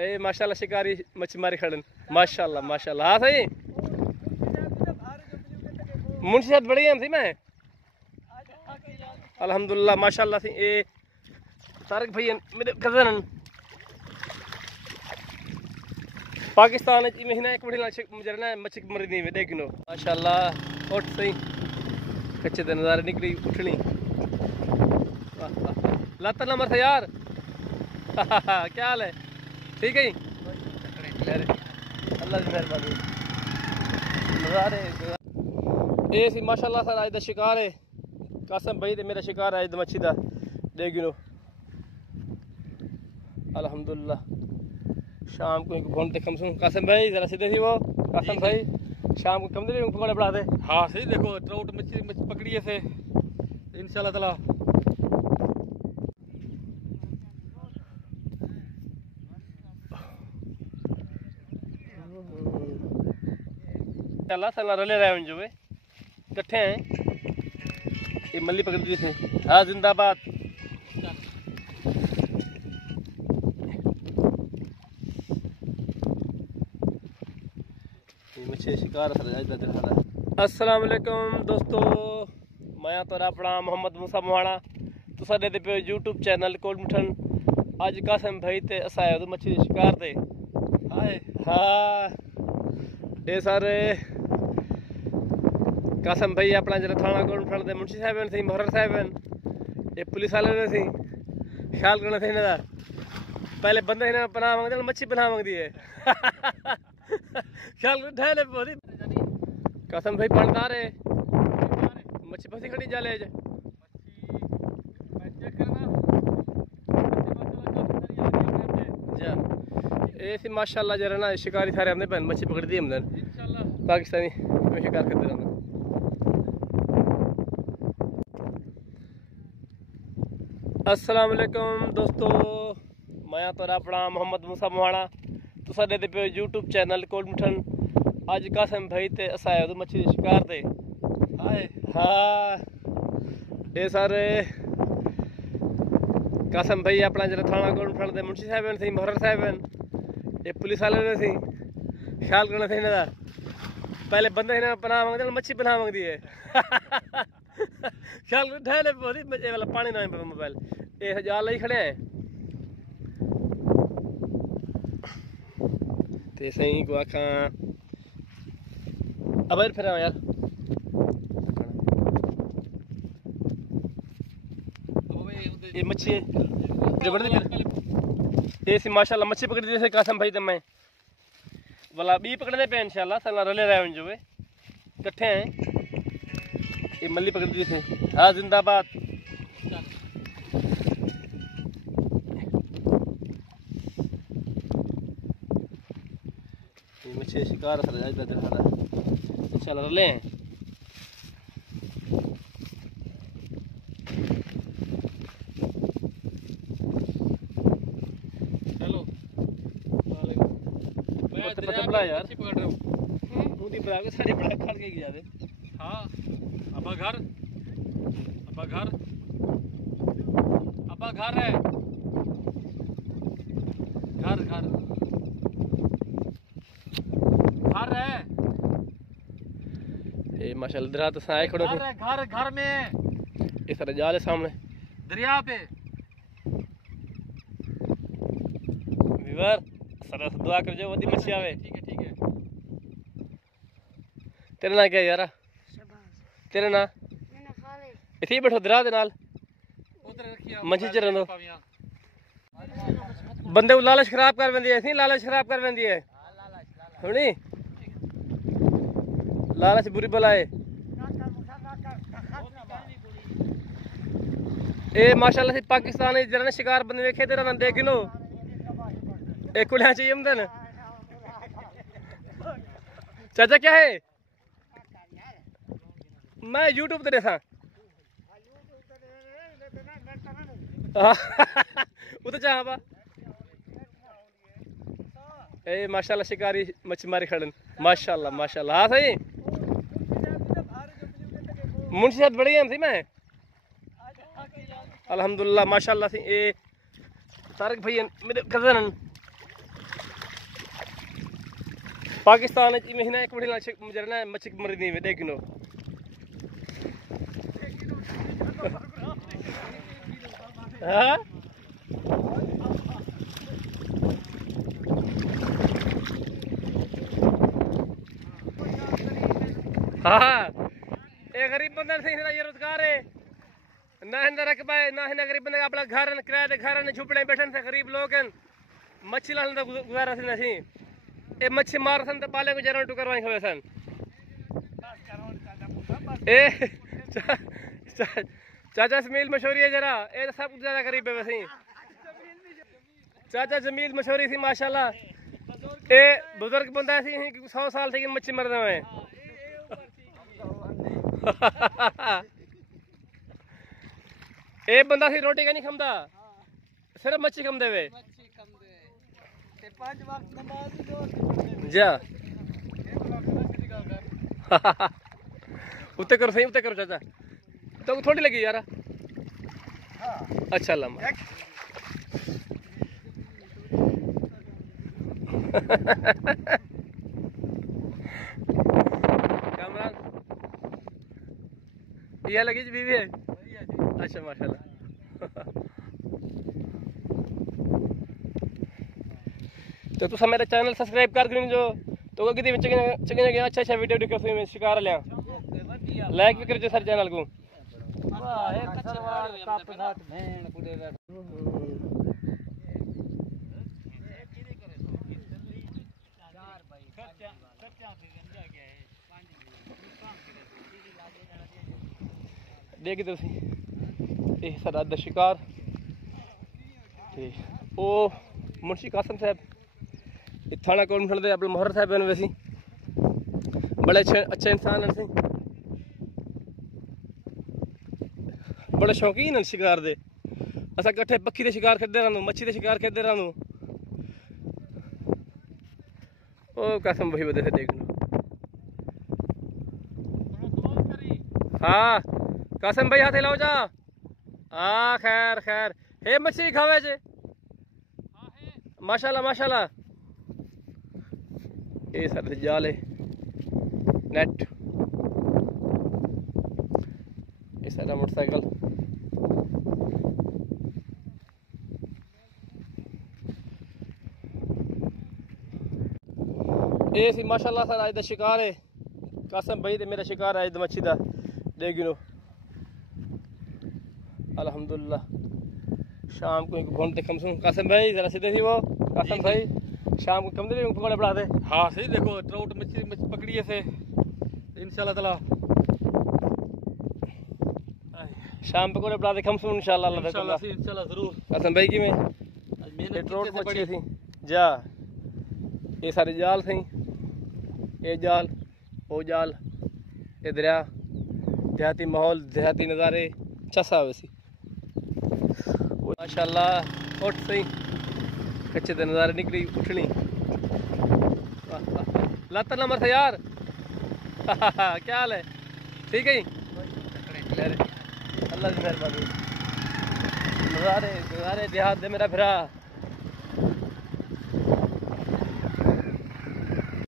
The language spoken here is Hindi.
ए माशाल्लाह शिकारी मच्छी मारी खड़न माशाल्लाह माशाल्लाह। हाँ सही मुंशी साहब बढ़िया थी मैं अल्हम्दुलिल्लाह माशाल्लाह थी। ए तारक भाई मेरे कजन पाकिस्तान महीना एक बड़ी मुझे मच्छी मरी नहीं वे देखनो माशाल्लाह। उठ सही कच्चे ते नज़ारे निकली उठनी लाता नंबर था यार क्या हाल है ठीक है अल्लाह की मेहरबानी नज़ारे ये सी माशाल्लाह सर अज दा शिकार है कासम भाई ते मेरा शिकार है अज दा मच्छी दा देखनो अल्हम्दुलिल्लाह। शाम को फोन ते कम सुन कासम भाई जरा सीधे थी वो कासम भाई शाम को कम दे पकौड़े बढ़ा दे। हाँ सही देखो ट्राउट मच्छी पकड़ी है से इंशाल्लाह ताला। अल्लाह सल्ला रले रहे जो इकट्ठे हैं ये मल्ली पकड़ दी थे। हाँ जिंदाबाद मच्छी शिकार अस्सलाम वालेकुम दोस्तों मैं तो अपना मोहम्मद मूसा मोहाना तुसा दे पे यूट्यूब चैनल कोल मिठन अज कासम भाई ते असाया तो मच्छी शिकार ते हाय। हाँ ये सारे कासम भाई अपना जरा थाना कोल मिठन दे मुंशी साहब थी मोहर साहब ये पुलिस वाले ने थी ख्याल करना थे इन्हें पहले बंदे इन्हें पनाह मंगते मच्छी पनाह मंगती है ख्याल ठहले बहुत कसम भाई पड़दार है मच्छी फंसी खड़ी जाले ऐसी माशाल्लाह जरा ना शिकारी सारे हमने पहन मच्छी पकड़ दी हमने पाकिस्तानी में शिकार करते रहना। अस्सलाम वालेकुम दोस्तों मैं तो अपना मोहम्मद मूसा मोहाना तुसा दे पे यूट्यूब चैनल कोल मिठन अज कासम भाई ते असाया तो मच्छी शिकार ते हाय। हाँ ये सारे कासम भाई अपना जरा थाना कोल मिठन दे मुंशी साहब थी मोहर साहब ये पुलिस वाले ने थी ख्याल करना थे इन्हें पहले बंदे इन्हें पनाह मंगते मच्छी पनाह मंगती है ख्याल ठहले बहुत वाला पानी ना मोबाइल ये जाल ही खड़े हैं ते सही को आखा अब फिर यार ये मच्छी ये सी माशाल्लाह मच्छी पकड़ी दी कासम भाई ते मैं वाला बी पकड़ने पे इंशाल्लाह सल्ला रले रहे जो इकट्ठे हैं ये मल्ली पकड़ दी थे। हाँ जिंदाबाद मच्छी शिकार इंशाल्लाह रले हैं। चलो पता यार पकड़ रहे हो मुंह दी बड़ा के सारी बड़ा खड़ के गया दे। हाँ अब्बा घर है घर है ये माशाल्लाह दरिया तो साए खड़ो घर में इस तरह जाले सामने दरिया पे विवर सर दुआ कर जो वदी मच्छी आवे। ठीक है तेरा ना क्या यार तेरा ना इथे ही बैठो दरिया दे नाल मच्छी च रहो बंदे को लालच खराब कर वेंदी है इथे लालच खराब कर वेंदी है हुनी लालच बुरी बला है। ए माशाल्लाह से पाकिस्तान जरा शिकार बंदे वेखे तेरा देख लो एक कुलियां चाहिए हमदन चाचा क्या है मैं यूट्यूब ते देखा वो तो चाह बा ए माशाल्लाह शिकारी मच्छी मारी खड़न माशाल्लाह माशाल्लाह। हाँ सही मुंशी साहब बढ़िया थी मैं अल्हम्दुलिल्लाह माशाल्लाह थी। ए तारक भाई मेरे कजन पाकिस्तान महीना एक बढ़िया मुझे मच्छी मरी नहीं हुई देखो। हाँ हाँ ये गरीब बंदा सही ना ये रोजगार है ना हिंदा रकबा है ना हिंदा गरीब बंदा अपना घर किराए दे घर ने झुपड़े बैठन से गरीब लोग मच्छी लाने का गुजारा से नहीं ए मच्छी मार सन तो पाले को जरा टू करवाई खवे सन ए चाचा जमील मशहूरी है जरा ए सब ज्यादा गरीब है वैसे चाचा जमील मशहूरी थी माशाल्लाह ए बुजुर्ग बंदा ऐसी 100 साल से मच्छी मरने में ए बंदा सी रोटी का नहीं खमदा सिर्फ मच्छी खम देवे जा उत्ते करो सही उत्ते करो चाचा तो थोड़ी लगी यार अच्छा लम्बा कामरान ये लगी जी बीवी है अच्छा माशाल्लाह तो तुम मेरा चैनल सब्सक्राइब कर जो तो कितनी चंगे अच्छा अच्छा वीडियो दिखा मैं शिकार लिया लाइक भी कर जो सर चैनल को देखी तुम ये सारा दा शिकार ओ मुंशी कासम साहब थाना कोटमठन दे अपने मोहर साहब ने वैसी बड़े अच्छे इंसान हैं बड़े शौकीन हैं शिकार दे असा कट्ठे पक्षी दे शिकार करते रहूँ मच्छी दे शिकार करते रहूँ ओ कासम भाई बदे से देख लो हाँ कासम भाई हाथ हिलाओ जा हाँ खैर खैर हे मच्छी खावे जे माशाल्लाह माशाल्लाह ये सारे जाल है नेट ये सारा मोटरसाइकिल ये सी माशाल्लाह सर आज दा शिकार है कासम भाई ते मेरा शिकार है आज मच्छी दा देख लो अल्हम्दुलिल्लाह शाम को एक फोन देखम सुन कासम भाई जरा सीधे थी वो कासम भाई शाम को कम दे पकौड़े बढ़ा दे हाँ सही देखो ट्राउट मच्छी पकड़ी है से इंशाल्लाह ताला शाम पकौड़े बढ़ा दे कम सुन इंशाल्लाह इंशाल्लाह जरूर कासम भाई की में ये ट्राउट मच्छी थी जा ये सारे जाल थे ये जाल वो जाल ये दरिया देहाती माहौल देहाती नज़ारे अच्छा सा वैसी माशाल्लाह उठ सही अच्छे तो नज़ारे निकली उठनी लाता नंबर था यार क्या हाल है ठीक है अल्लाह की मेहरबानी नज़ारे नज़ारे देहात दे मेरा फिरा